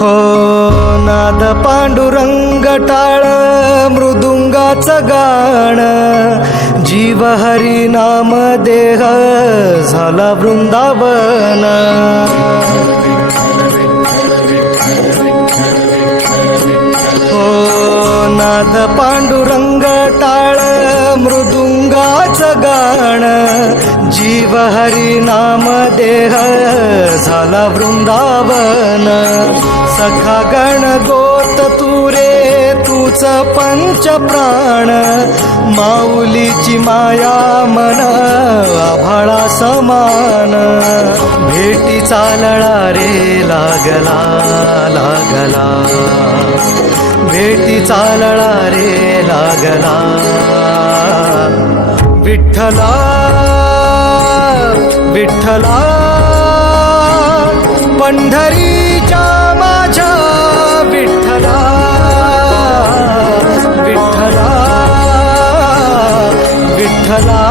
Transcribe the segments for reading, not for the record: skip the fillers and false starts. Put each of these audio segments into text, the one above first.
हो नाद पांडुरंग टाळ मृदुंगाचं गाण जीव हरी नाम देह झाला वृंदावन हो नाद पांडुरंग टाळ मृदुंगाचं गाण जीव हरी नाम देह झाला वृंदावन सखा गण गोत तू रे तूच पंच प्राण माऊलीची माया मन आभाळा समान भेटी चालळा रे लागला लागला भेटी चालळा रे लागला विठ्ठला विठ्ठला पंढरीच्या माझ्या विठ्ठला विठ्ठला विठ्ठला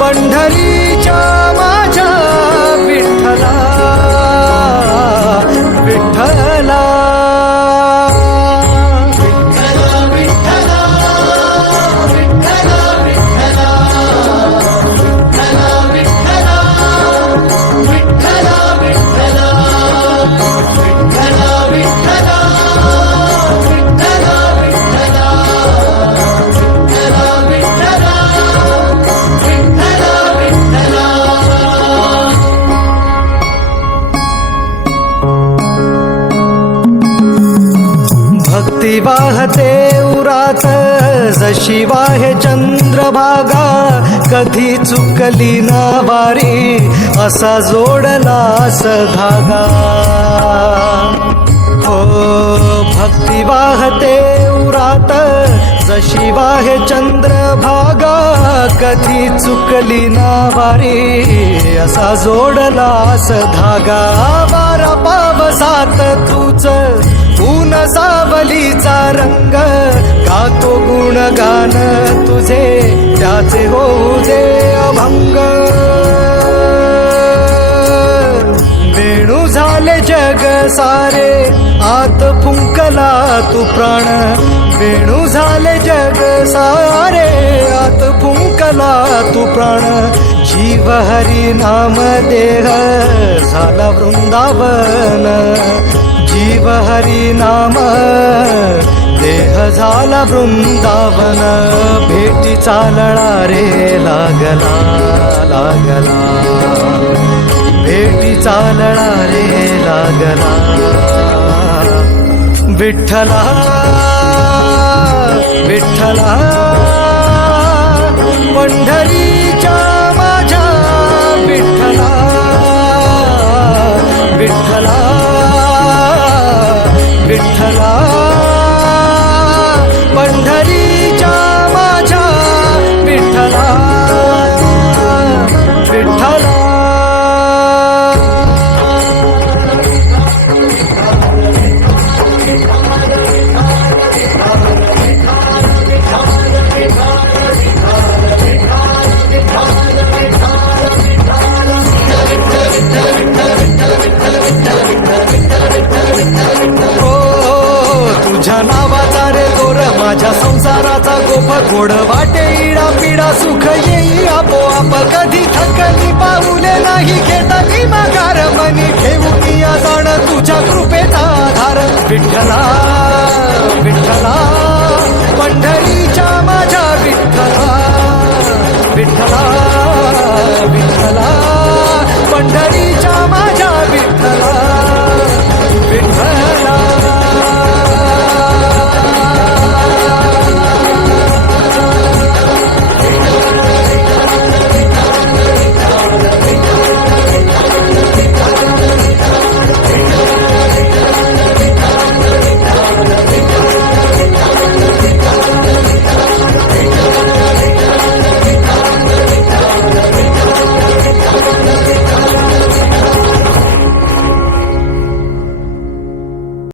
पंढरीच्या माझ्या विठ्ठला विठ्ठला भक्ती वाहते उरात जशी वाहे चंद्रभागा कधी चुकली ना वारी असा जोडलास धागा हो भक्ती वाहते उरात जशी वाहे चंद्रभागा कधी चुकली ना वारी असा जोडलास धागा वारा पावसात तूच ऊन सावलीचा रंग गातो गुणगान तुझे त्याचे होऊ दे अभंग वेणू झाले जग सारे आत फुंकला तू प्राण वेणू झाले जग सारे आत फुंकला तू प्राण जीव हरी नाम देह झाला वृंदावन जीव हरी नाम देह झाला वृंदावन भेटी चालळा रे लागला लागला भेटी चालळा रे लागला विठ्ठला विठ्ठला पंढरीच्या माझ्या विठ्ठला विठ्ठला विठ्ठला पंढरीच्या माझ्या विठ्ठला विठ्ठला तुझ्या नावाचा रे गोर माझ्या संसाराचा गोप गोड वाटे इडा पिडा सुख येई आपोआप कधी थकली पाऊले नाही घेतली माघार मनी ठेवून या जाण तुझ्या कृपेचा आधार विठ्ठला विठ्ठला पंढरीच्या माझ्या विठ्ठला विठ्ठला विठ्ठला पंढरीच्या